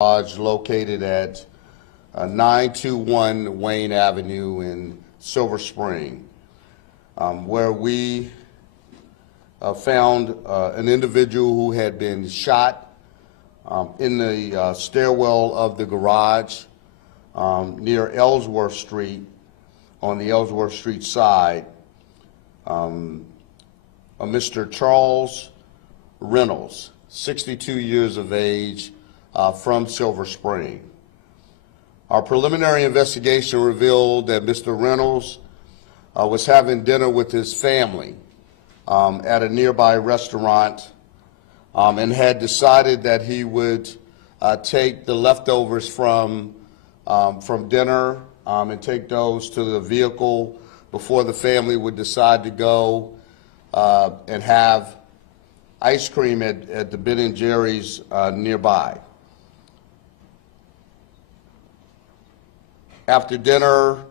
Lodge located at 921 Wayne Avenue in Silver Spring, where we found an individual who had been shot in the stairwell of the garage near Ellsworth Street, on the Ellsworth Street side. Mr. Charles Reynolds, 62 years of age, from Silver Spring. Our preliminary investigation revealed that Mr. Reynolds was having dinner with his family at a nearby restaurant and had decided that he would take the leftovers from dinner and take those to the vehicle before the family would decide to go and have ice cream at the Ben & Jerry's nearby. After dinner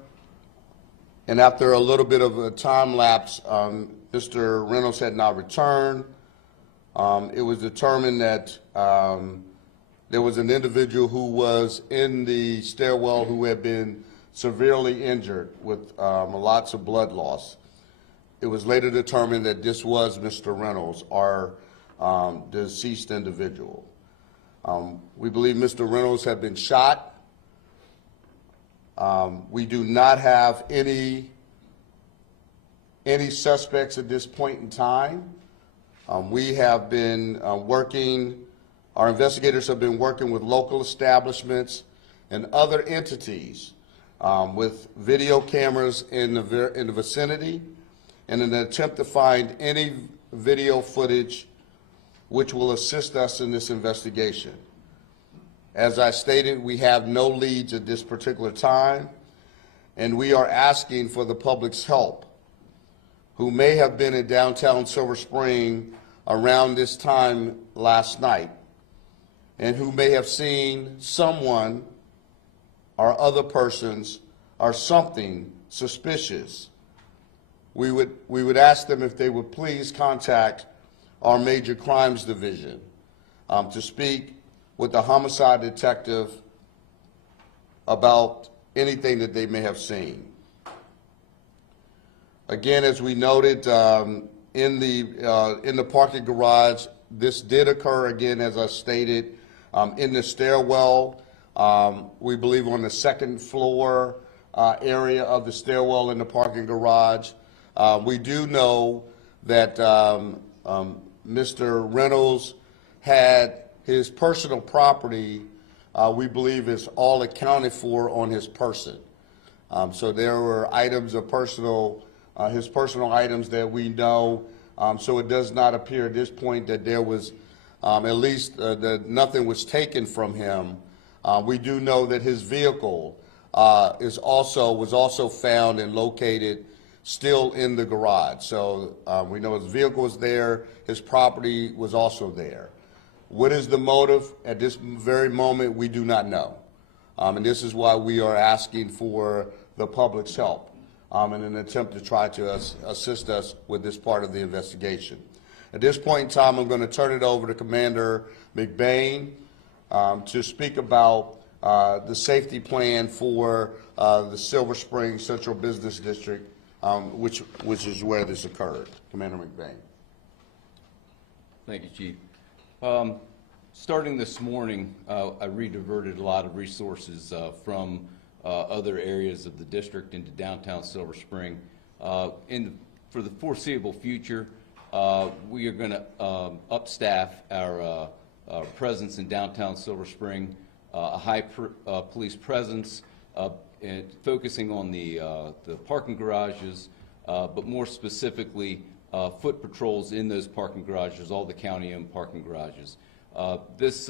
and after a little bit of a time lapse, Mr. Reynolds had not returned. It was determined that there was an individual who was in the stairwell who had been severely injured with lots of blood loss. It was later determined that this was Mr. Reynolds, our deceased individual. We believe Mr. Reynolds had been shot. We do not have any suspects at this point in time. We have been our investigators have been working with local establishments and other entities with video cameras in the vicinity in an attempt to find any video footage which will assist us in this investigation. As I stated, we have no leads at this particular time, and we are asking for the public's help, who may have been in downtown Silver Spring around this time last night, and who may have seen someone or other persons or something suspicious. We would ask them if they would please contact our Major Crimes Division to speak with the homicide detective about anything that they may have seen. Again, as we noted, in the parking garage, this did occur again, as I stated, in the stairwell. We believe on the second floor area of the stairwell in the parking garage. We do know that Mr. Reynolds had his personal property, we believe, is all accounted for on his person. So there were items of his personal items that we know. So it does not appear at this point that there was, at least that nothing was taken from him. We do know that his vehicle was also found and located still in the garage. So we know his vehicle was there, his property was also there. What is the motive at this very moment? We do not know. And this is why we are asking for the public's help in an attempt to try to assist us with this part of the investigation. At this point in time, I'm going to turn it over to Commander McBain to speak about the safety plan for the Silver Spring Central Business District, which is where this occurred. Commander McBain. Thank you, Chief. Starting this morning, I re-diverted a lot of resources from other areas of the district into downtown Silver Spring. For the foreseeable future, we are going to upstaff our presence in downtown Silver Spring, a high police presence, and focusing on the parking garages, but more specifically, foot patrols in those parking garages, all the county-owned parking garages. These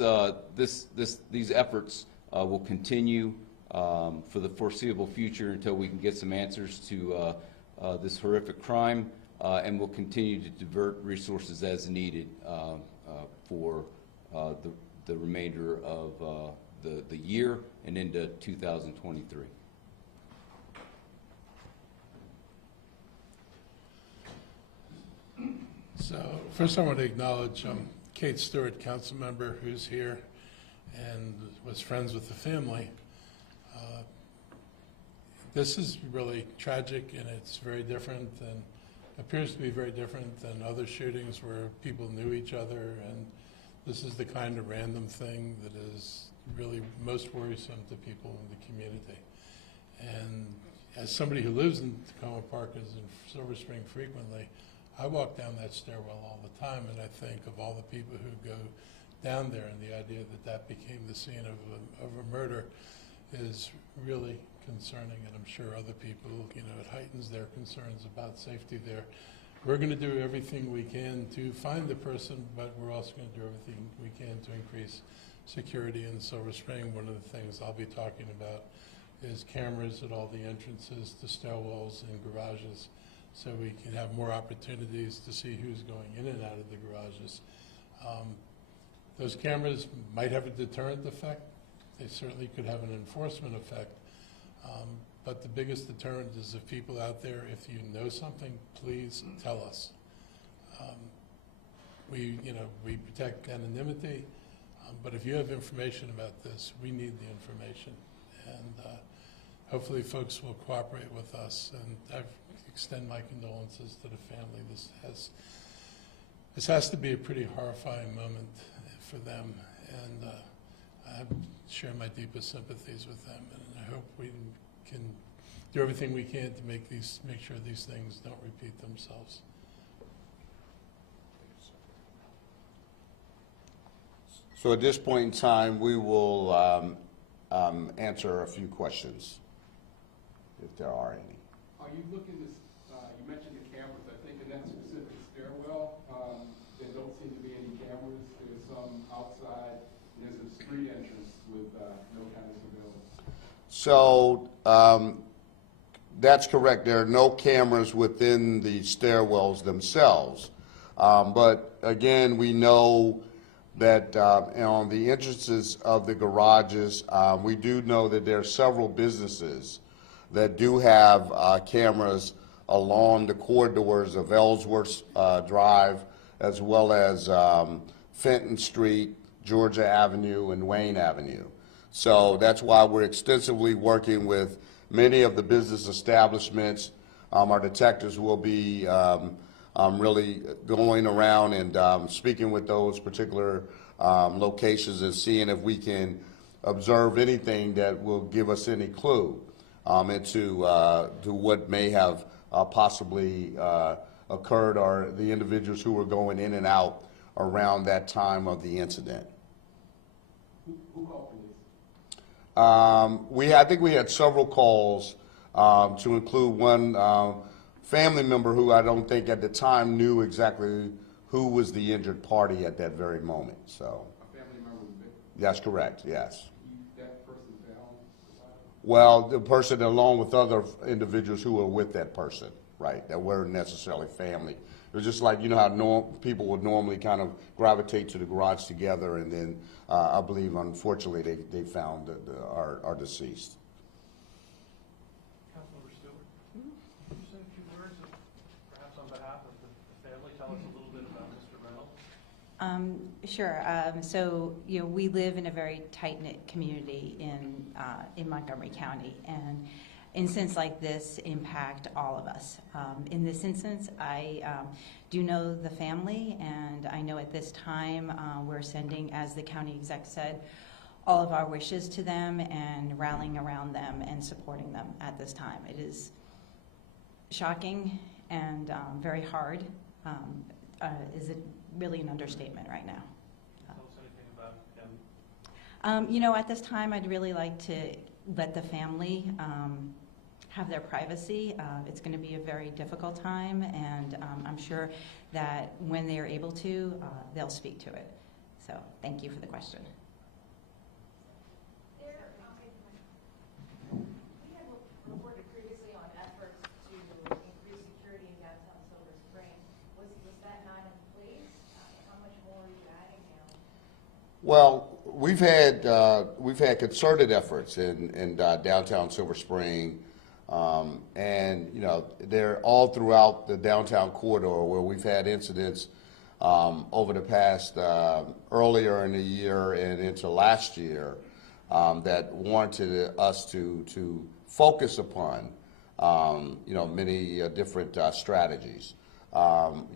efforts will continue for the foreseeable future until we can get some answers to this horrific crime, and we'll continue to divert resources as needed for the remainder of the year and into 2023. So first I want to acknowledge Kate Stewart, council member, who's here. and was friends with the family. This is really tragic, and it's very different, and appears to be very different than other shootings where people knew each other, and this is the kind of random thing that is really most worrisome to people in the community. And as somebody who lives in Tacoma Park and is in Silver Spring frequently, I walk down that stairwell all the time, and I think of all the people who go down there, and the idea that that became the scene of a murder is really concerning, and I'm sure other people, you know, it heightens their concerns about safety there. We're going to do everything we can to find the person, but we're also going to do everything we can to increase security in Silver Spring. One of the things I'll be talking about is cameras at all the entrances to stairwells and garages, so we can have more opportunities to see who's going in and out of the garages. Those cameras might have a deterrent effect. They certainly could have an enforcement effect. But the biggest deterrent is if people out there, if you know something, please tell us. We protect anonymity, but if you have information about this, we need the information. And hopefully folks will cooperate with us, and I extend my condolences to the family. This has to be a pretty horrifying moment for them, and I share my deepest sympathies with them, and I hope we can do everything we can to make sure these things don't repeat themselves. So at this point in time, we will answer a few questions, if there are any. Are you looking to, you mentioned the cameras, I think in that specific stairwell, there don't seem to be any cameras. There's some outside, and there's a street entrance with no kind of surveillance. So that's correct. There are no cameras within the stairwells themselves. But again, we know that on the entrances of the garages, we do know that there are several businesses that do have cameras along the corridors of Ellsworth Drive, as well as Fenton Street, Georgia Avenue, and Wayne Avenue. So that's why we're extensively working with many of the business establishments. Our detectives will be really going around and speaking with those particular locations and seeing if we can observe anything that will give us any clue into to what may have possibly occurred, or the individuals who were going in and out around that time of the incident. Who called police? I think we had several calls to include one family member who I don't think at the time knew exactly who was the injured party at that very moment. So A family member was victim? that's correct, yes. That person found? Well, the person along with other individuals who were with that person, right, that weren't necessarily family. It was just like, you know how people would normally kind of gravitate to the garage together, and then I believe, unfortunately, they found our deceased. Councilmember Stewart, could you say a few words, perhaps on behalf of the family, tell us a little bit about Mr. Reynolds? Sure. So, we live in a very tight-knit community in Montgomery County, and incidents like this impact all of us. In this instance, I do know the family, and I know at this time we're sending, as the county exec said, all of our wishes to them and rallying around them and supporting them at this time. It is shocking and very hard. Is it really an understatement right now? Tell us anything about him. At this time, I'd really like to let the family have their privacy. It's going to be a very difficult time, and I'm sure that when they are able to, they'll speak to it. So thank you for the question. We had reported previously on efforts to increase security in downtown Silver Spring. Was that not in place? How much more are you adding now? Well, we've had concerted efforts in downtown Silver Spring, and they're all throughout the downtown corridor where we've had incidents over the past, earlier in the year and into last year, that warranted us to focus upon, many different strategies.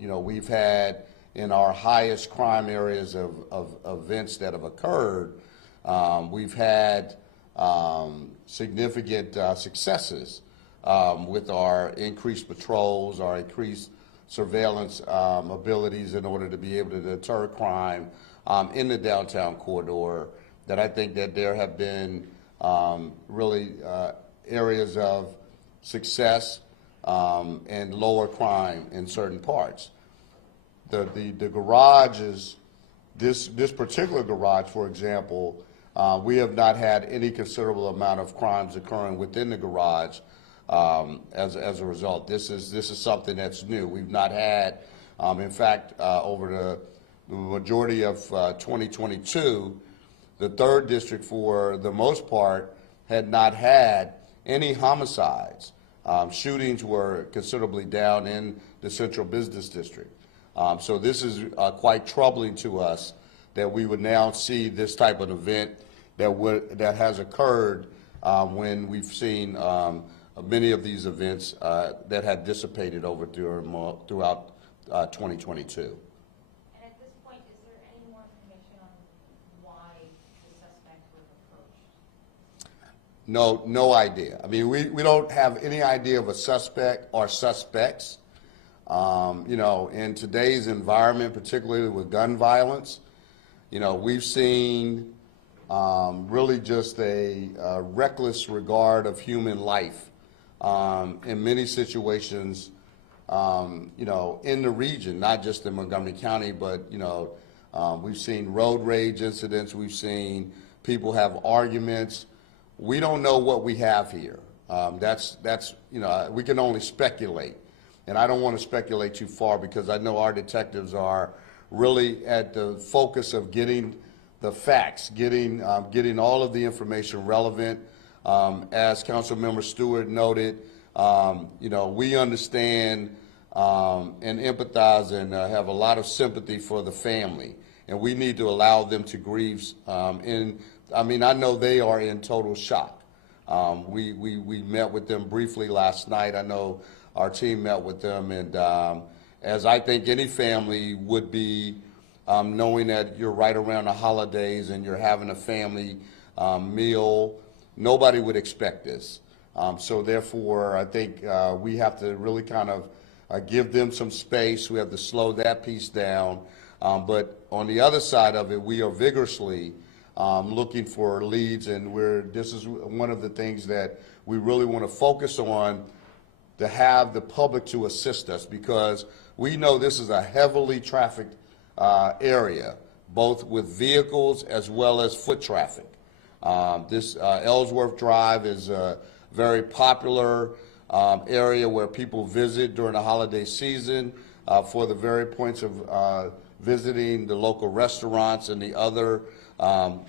We've had in our highest crime areas of events that have occurred, we've had significant successes with our increased patrols, our increased surveillance abilities in order to be able to deter crime in the downtown corridor. That I think that there have been really areas of success and lower crime in certain parts. The garages, this particular garage, for example, we have not had any considerable amount of crimes occurring within the garage as a result. This is something that's new. We've not had, in fact, over the majority of 2022, the 3rd district, for the most part, had not had any homicides. Shootings were considerably down in the central business district. So this is quite troubling to us that we would now see this type of event that has occurred when we've seen many of these events that had dissipated over throughout 2022. And at this point, is there any more information on why the suspect was approached? No idea. I mean, we don't have any idea of a suspect or suspects. In today's environment, particularly with gun violence, we've seen really just a reckless regard of human life in many situations, in the region, not just in Montgomery County, but, we've seen road rage incidents, we've seen people have arguments. We don't know what we have here. We can only speculate. And I don't want to speculate too far because I know our detectives are really at the focus of getting the facts, getting all of the information relevant. As Councilmember Stewart noted, we understand and empathize and have a lot of sympathy for the family, and we need to allow them to grieve. I know they are in total shock. We met with them briefly last night. I know our team met with them, and as I think any family would be, knowing that you're right around the holidays and you're having a family meal, nobody would expect this. So therefore, I think we have to really kind of give them some space. We have to slow that piece down. But on the other side of it, we are vigorously looking for leads, and this is one of the things that we really want to focus on, to have the public to assist us, because we know this is a heavily trafficked area, both with vehicles as well as foot traffic. This Ellsworth Drive is a very popular area where people visit during the holiday season for the very points of visiting the local restaurants and the other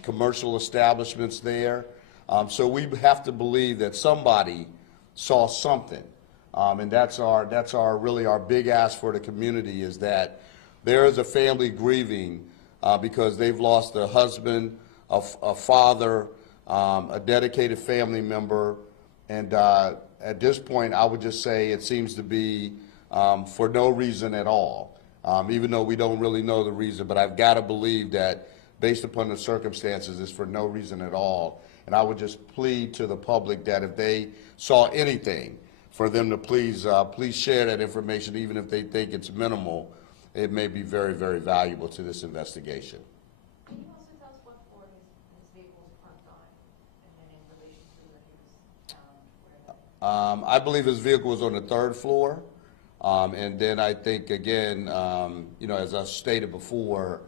commercial establishments there. So we have to believe that somebody saw something. And that's really our big ask for the community, is that there is a family grieving because they've lost a husband, a father, a dedicated family member, and at this point, I would just say it seems to be for no reason at all, even though we don't really know the reason. But I've got to believe that, based upon the circumstances, it's for no reason at all. And I would just plead to the public that if they saw anything, for them to please share that information, even if they think it's minimal. It may be very, very valuable to this investigation. Can you also tell us what floor his vehicle was parked on, and then in relation to where he was found? I believe his vehicle was on the 3rd floor, and then I think again, as I stated before,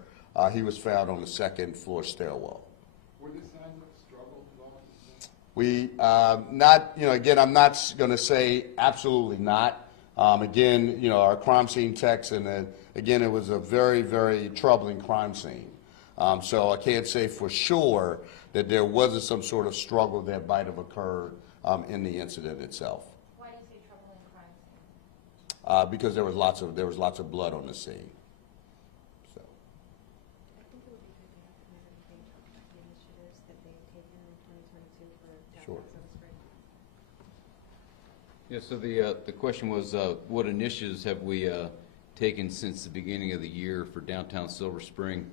he was found on the 2nd floor stairwell. Were there signs of struggle involved? We again, I'm not going to say absolutely not. Again, our crime scene techs, and again, it was a very, very troubling crime scene. So I can't say for sure that there wasn't some sort of struggle that might have occurred in the incident itself. Why do you say troubling crime scene? Because there was lots of blood on the scene. Sure. Yeah, so the question was, what initiatives have we taken since the beginning of the year for downtown Silver Spring?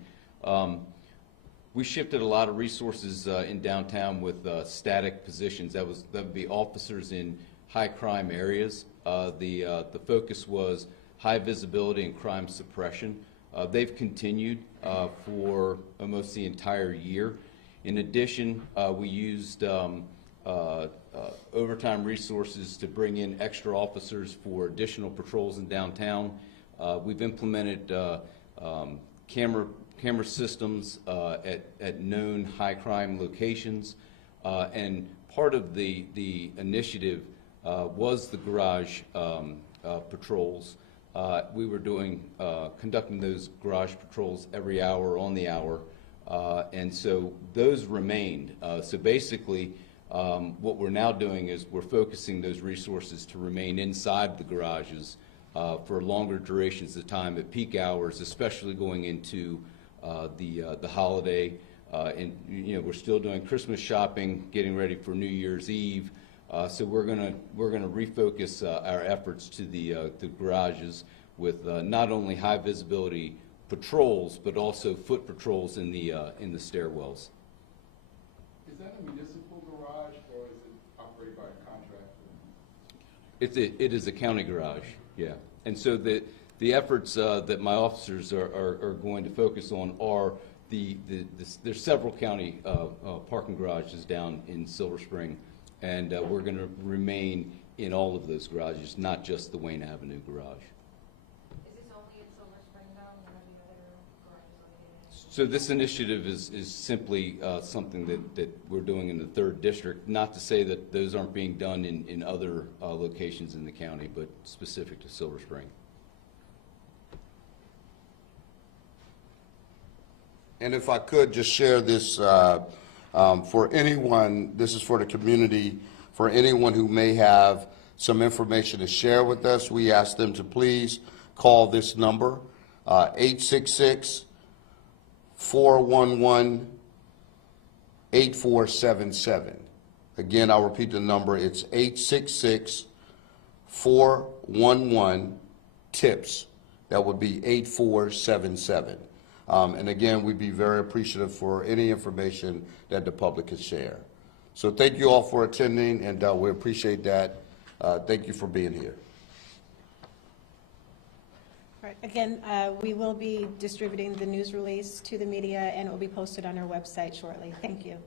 We shifted a lot of resources in downtown with static positions. That would be officers in high crime areas. The focus was high visibility and crime suppression. They've continued for almost the entire year. In addition, we used overtime resources to bring in extra officers for additional patrols in downtown. We've implemented camera systems at known high crime locations, and part of the initiative was the garage patrols. We were conducting those garage patrols every hour on the hour, and so those remained. So basically, what we're now doing is we're focusing those resources to remain inside the garages for longer durations of time at peak hours, especially going into the holiday. And we're still doing Christmas shopping, getting ready for New Year's Eve. So we're gonna refocus our efforts to the garages with not only high visibility patrols, but also foot patrols in the stairwells. Is that a municipal garage or is it operated by a contractor? It is a county garage, yeah. And so the efforts that my officers are going to focus on are there's several county parking garages down in Silver Spring, and we're going to remain in all of those garages, not just the Wayne Avenue garage. Is this only in Silver Spring now, none of the other garages located? So this initiative is simply something that we're doing in the 3rd District, not to say that those aren't being done in other locations in the county, but specific to Silver Spring. And if I could just share this for anyone, this is for the community, for anyone who may have some information to share with us, we ask them to please call this number, 866-411-8477. Again, I'll repeat the number. It's 866-411-TIPS. That would be 8477. And again, we'd be very appreciative for any information that the public could share. So thank you all for attending, and we appreciate that. Thank you for being here. All right. Again, we will be distributing the news release to the media, and it will be posted on our website shortly. Thank you.